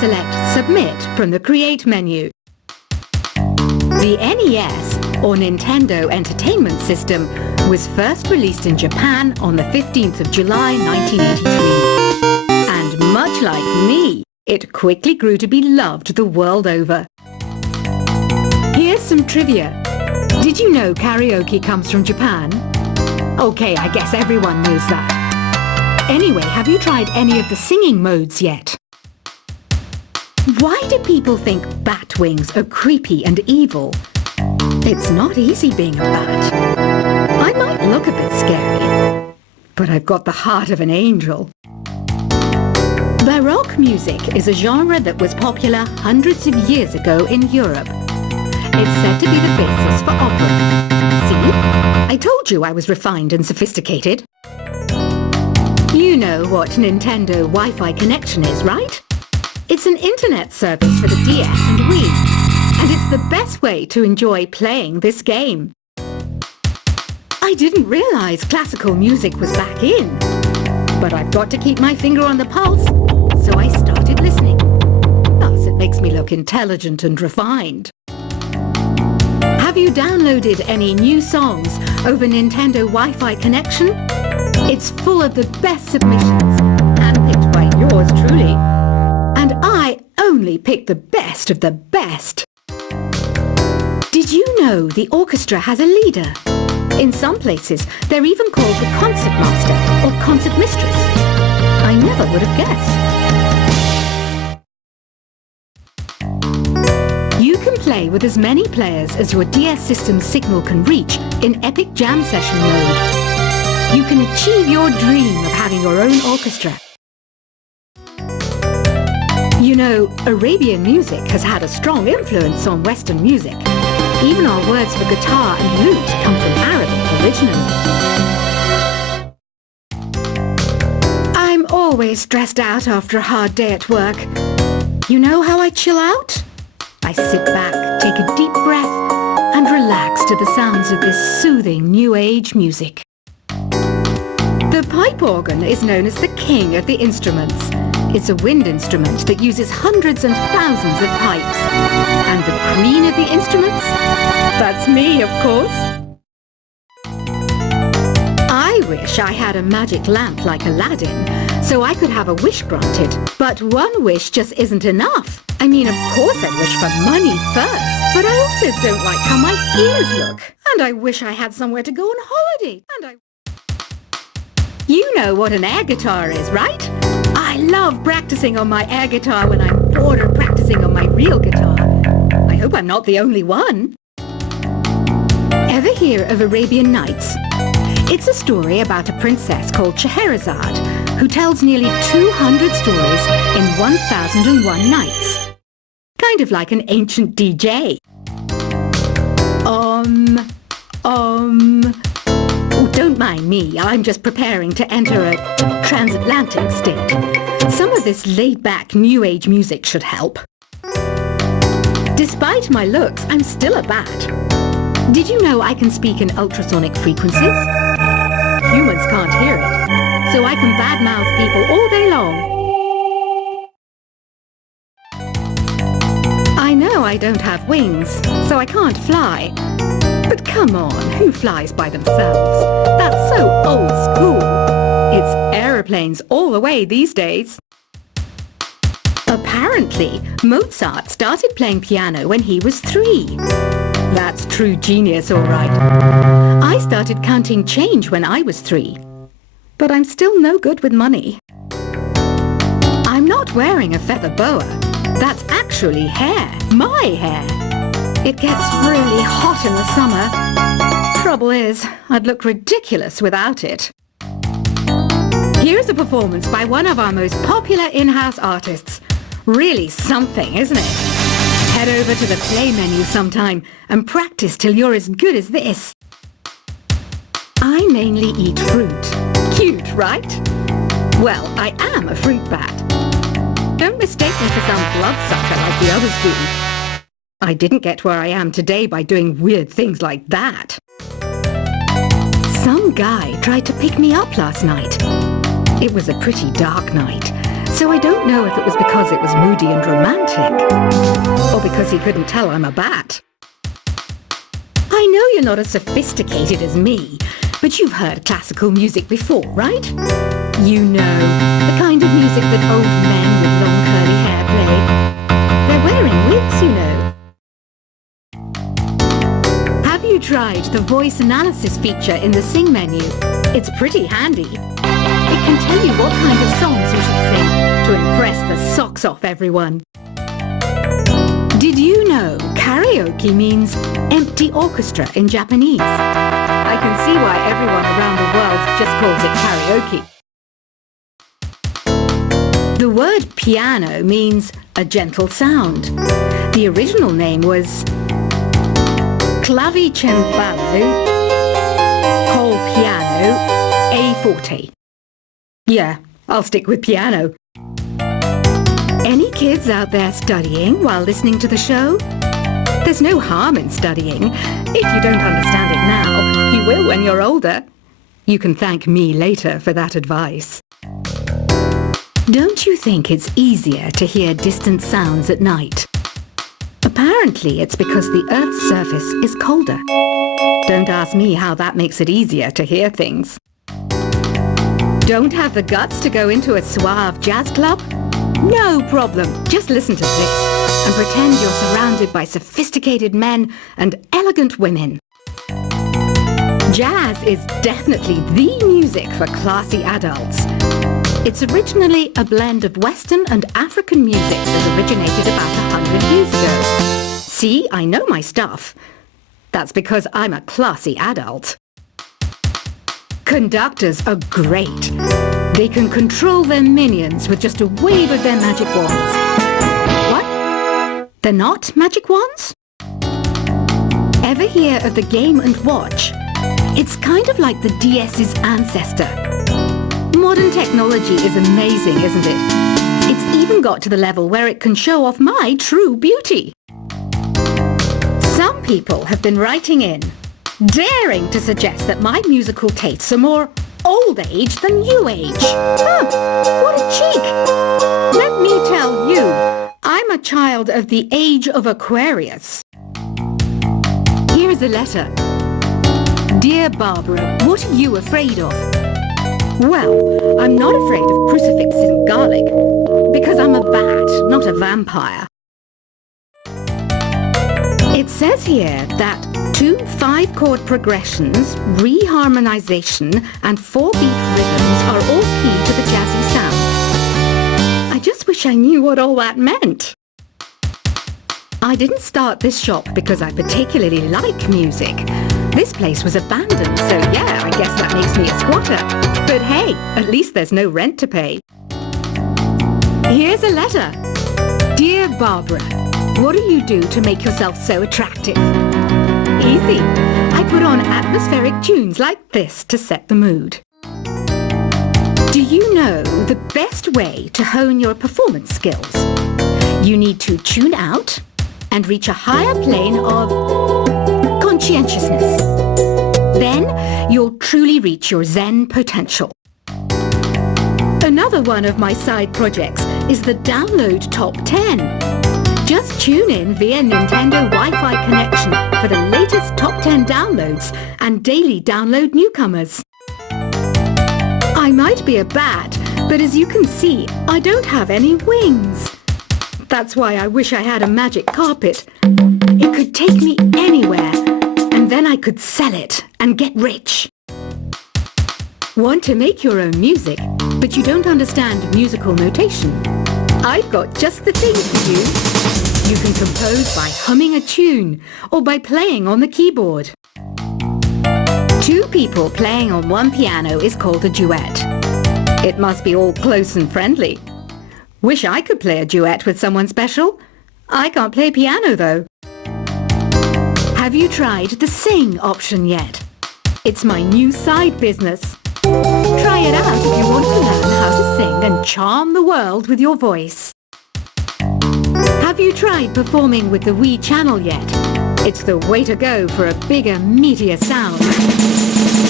select Submit from the Create menu. The NES, or Nintendo Entertainment System, was first released in Japan on the 15th of July 1983. And much like me, it quickly grew to be loved the world over. Here's some trivia. Did you know karaoke comes from Japan? Okay, I guess everyone knows that. Anyway, have you tried any of the singing modes yet? Why do people think bat wings are creepy and evil? It's not easy being a bat. I might look a bit scary, but I've got the heart of an angel. Baroque music is a genre that was popular hundreds of years ago in Europe. It's said to be the basis for opera. See? I told you I was refined and sophisticated. You know what Nintendo Wi-Fi connection is, right? It's an internet service for the DS and Wii, and it's the best way to enjoy playing this game. I didn't realize classical music was back in, but I've got to keep my finger on the pulse, so I started listening. Thus, it makes me look intelligent and refined. Have you downloaded any new songs over Nintendo Wi-Fi connection? It's full of the best submissions, handpicked by yours truly. And I only pick the best of the best. Did you know the orchestra has a leader? In some places, they're even called the concert master or concert mistress. I never would have guessed. You can play with as many players as your DS system's signal can reach in Epic Jam Session mode. You can achieve your dream of having your own orchestra. You know, Arabian music has had a strong influence on Western music. Even our words for guitar and lute come from Arabic originally. I'm always stressed out after a hard day at work. You know how I chill out? I sit back, take a deep breath, and relax to the sounds of this soothing New Age music. The pipe organ is known as the king of the instruments. It's a wind instrument that uses hundreds and thousands of pipes. And the queen of the instruments? That's me, of course. I wish I had a magic lamp like Aladdin, so I could have a wish granted. But one wish just isn't enough. I mean, of course I'd wish for money first, but I also don't like how my ears look. And I wish I had somewhere to go on holiday. You know what an air guitar is, right? I love practicing on my air guitar when I'm bored of practicing on my real guitar. I hope I'm not the only one. Ever hear of Arabian Nights? It's a story about a princess called Scheherazade who tells nearly 200 stories in 1001 nights. Kind of like an ancient DJ. Oh, don't mind me, I'm just preparing to enter a transatlantic state. Some of this laid-back New Age music should help. Despite my looks, I'm still a bat. Did you know I can speak in ultrasonic frequencies? Humans can't hear it, so I can badmouth people all day long. I know I don't have wings, so I can't fly. But come on, who flies by themselves? That's so old school. It's aeroplanes all the way these days. Apparently, Mozart started playing piano when he was 3. That's true genius, all right. I started counting change when I was 3. But I'm still no good with money. I'm not wearing a feather boa. That's actually hair. My hair. It gets really hot in the summer. Trouble is, I'd look ridiculous without it. Here's a performance by one of our most popular in-house artists. Really something, isn't it? Head over to the play menu sometime and practice till you're as good as this. I mainly eat fruit. Cute, right? Well, I am a fruit bat. Don't mistake me for some bloodsucker like the others do. I didn't get where I am today by doing weird things like that. Some guy tried to pick me up last night. It was a pretty dark night, So I don't know if it was because it was moody and romantic, or because he couldn't tell I'm a bat. I know you're not as sophisticated as me, but you've heard classical music before, right? You know, the kind of music that old men with long curly hair play. They're wearing wigs, you know. Have you tried the voice analysis feature in the Sing menu? It's pretty handy. It can tell you what kind of songs you should sing to impress the socks off everyone. Did you know karaoke means empty orchestra in Japanese? I can see why everyone around the world just calls it karaoke. The word piano means a gentle sound. The original name was clavicembalo col piano a forte. Yeah, I'll stick with piano. Any kids out there studying while listening to the show? There's no harm in studying. If you don't understand it now, you will when you're older. You can thank me later for that advice. Don't you think it's easier to hear distant sounds at night? Apparently it's because the Earth's surface is colder. Don't ask me how that makes it easier to hear things. Don't have the guts to go into a suave jazz club? No problem. Just listen to this and pretend you're surrounded by sophisticated men and elegant women. Jazz is definitely the music for classy adults. It's originally a blend of Western and African music that originated about 100 years ago. See, I know my stuff. That's because I'm a classy adult. Conductors are great. They can control their minions with just a wave of their magic wands. What? They're not magic wands? Ever hear of the Game & Watch? It's kind of like the DS's ancestor. Modern technology is amazing, isn't it? It's even got to the level where it can show off my true beauty. Some people have been writing in, daring to suggest that my musical tastes are more old age than new age. Huh, what a cheek! Let me tell you, I'm a child of the age of Aquarius. Here's a letter. Dear Barbara, what are you afraid of? Well, I'm not afraid of crucifixes and garlic, because I'm a bat, not a vampire. It says here that 2 5-chord progressions, reharmonization, and 4-beat rhythms are all key to the jazzy sound. I just wish I knew what all that meant. I didn't start this shop because I particularly like music. This place was abandoned, so yeah, I guess that makes me a squatter. But hey, at least there's no rent to pay. Here's a letter. Dear Barbara, what do you do to make yourself so attractive? Easy. I put on atmospheric tunes like this to set the mood. Do you know the best way to hone your performance skills? You need to tune out and reach a higher plane of conscientiousness. Then you'll truly reach your Zen potential. Another one of my side projects is the Download Top 10. Just tune in via Nintendo Wi-Fi connection for the latest top 10 downloads and daily download newcomers. I might be a bat, but as you can see, I don't have any wings. That's why I wish I had a magic carpet. It could take me anywhere, and then I could sell it and get rich. Want to make your own music, but you don't understand musical notation? I've got just the thing for you. You can compose by humming a tune or by playing on the keyboard. 2 people playing on one piano is called a duet. It must be all close and friendly. Wish I could play a duet with someone special. I can't play piano though. Have you tried the Sing option yet? It's my new side business. Try it out if you want to learn how to sing and charm the world with your voice. Have you tried performing with the Wii channel yet? It's the way to go for a bigger, meatier sound.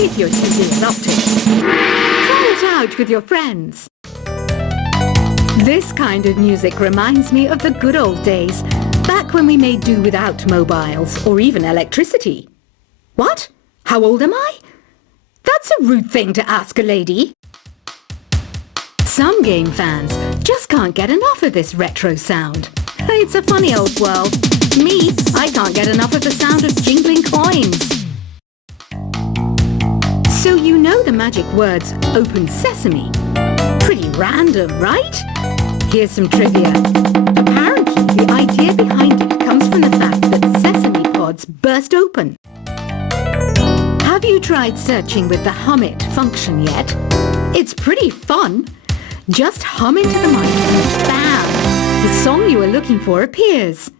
If you're too adopted. Try it out with your friends. This kind of music reminds me of the good old days, back when we made do without mobiles or even electricity. What? How old am I? That's a rude thing to ask a lady. Some game fans just can't get enough of this retro sound. It's a funny old world. Me, I can't get enough of the sound of jingling coins. So you know the magic words "Open Sesame." Pretty random, right? Here's some trivia. Apparently, the idea behind it comes from the fact that sesame pods burst open. Have you tried searching with the Hum It function yet? It's pretty fun. Just hum into the mic and bam! The song you are looking for appears.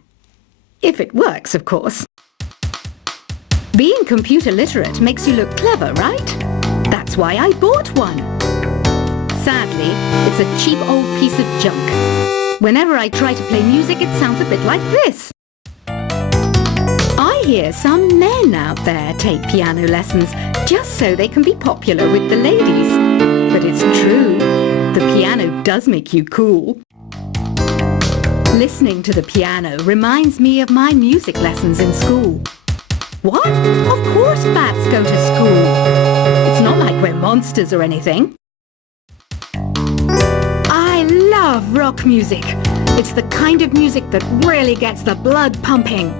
If it works, of course. Being computer literate makes you look clever, right? That's why I bought one. Sadly, it's a cheap old piece of junk. Whenever I try to play music, it sounds a bit like this. I hear some men out there take piano lessons just so they can be popular with the ladies. But it's true. The piano does make you cool. Listening to the piano reminds me of my music lessons in school. What? Of course bats go to school. It's not like we're monsters or anything. I love rock music. It's the kind of music that really gets the blood pumping.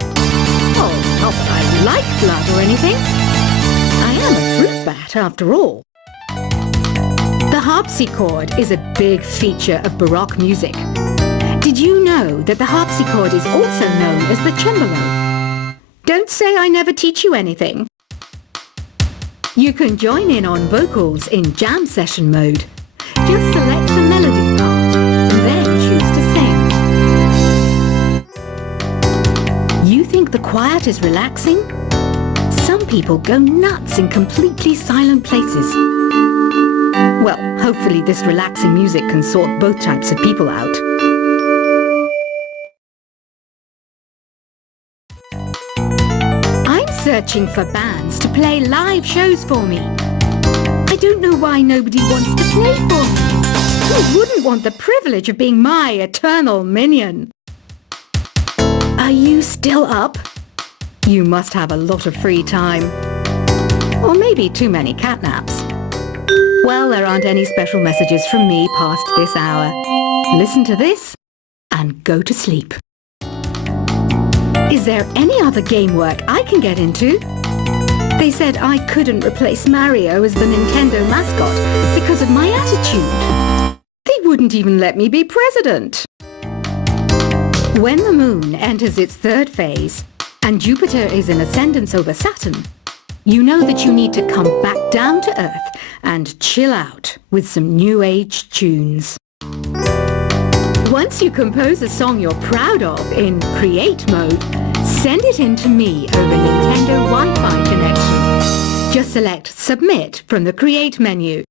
Oh, not that I like blood or anything. I am a fruit bat after all. The harpsichord is a big feature of Baroque music. Did you know that the harpsichord is also known as the cembalo? Don't say I never teach you anything. You can join in on vocals in jam session mode. Just select the melody part and then choose to sing. You think the quiet is relaxing? Some people go nuts in completely silent places. Well, hopefully this relaxing music can sort both types of people out. I'm searching for bands to play live shows for me. I don't know why nobody wants to play for me. Who wouldn't want the privilege of being my eternal minion? Are you still up? You must have a lot of free time. Or maybe too many catnaps. Well, there aren't any special messages from me past this hour. Listen to this and go to sleep. Is there any other game work I can get into? They said I couldn't replace Mario as the Nintendo mascot because of my attitude. They wouldn't even let me be president. When the moon enters its third phase and Jupiter is in ascendance over Saturn, you know that you need to come back down to Earth and chill out with some new age tunes. Once you compose a song you're proud of in create mode, send it in to me over Nintendo Wi-Fi connection. Just select Submit from the Create menu.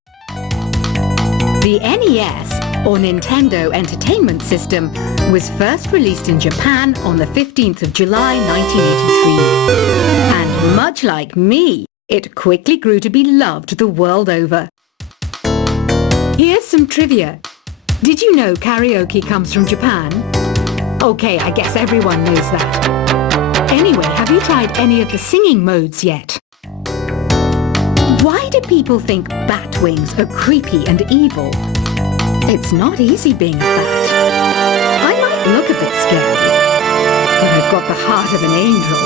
The NES, or Nintendo Entertainment System, was first released in Japan on the 15th of July 1983. And much like me, it quickly grew to be loved the world over. Here's some trivia. Did you know karaoke comes from Japan? Okay, I guess everyone knows that. Anyway, have you tried any of the singing modes yet? Why do people think bat wings are creepy and evil? It's not easy being a bat. I might look a bit scary, but I've got the heart of an angel.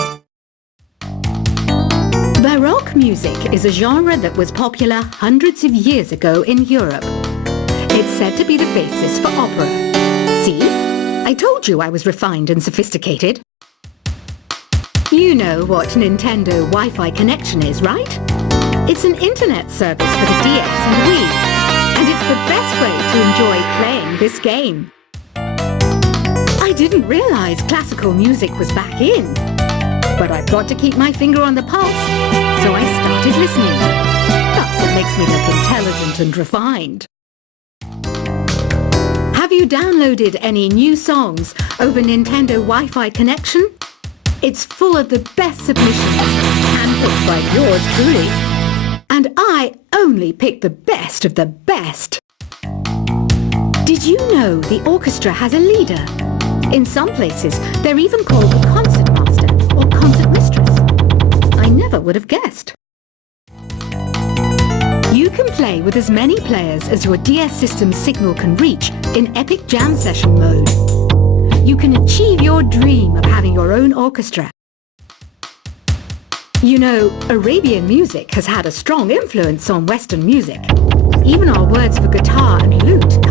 Baroque music is a genre that was popular hundreds of years ago in Europe. It's said to be the basis for opera. See? I told you I was refined and sophisticated. You know what Nintendo Wi-Fi connection is, right? It's an internet service for the DS and Wii, and it's the best way to enjoy playing this game. I didn't realize classical music was back in, but I've got to keep my finger on the pulse, so I started listening. That's what makes me look intelligent and refined. Have you downloaded any new songs over Nintendo Wi-Fi connection? It's full of the best submissions, handpicked by yours truly. And I only pick the best of the best. Did you know the orchestra has a leader? In some places, they're even called the concertmaster or concert mistress. I never would have guessed. You can play with as many players as your DS system's signal can reach in Epic Jam Session mode. You can achieve your dream of having your own orchestra. You know, Arabian music has had a strong influence on Western music. Even our words for guitar and lute come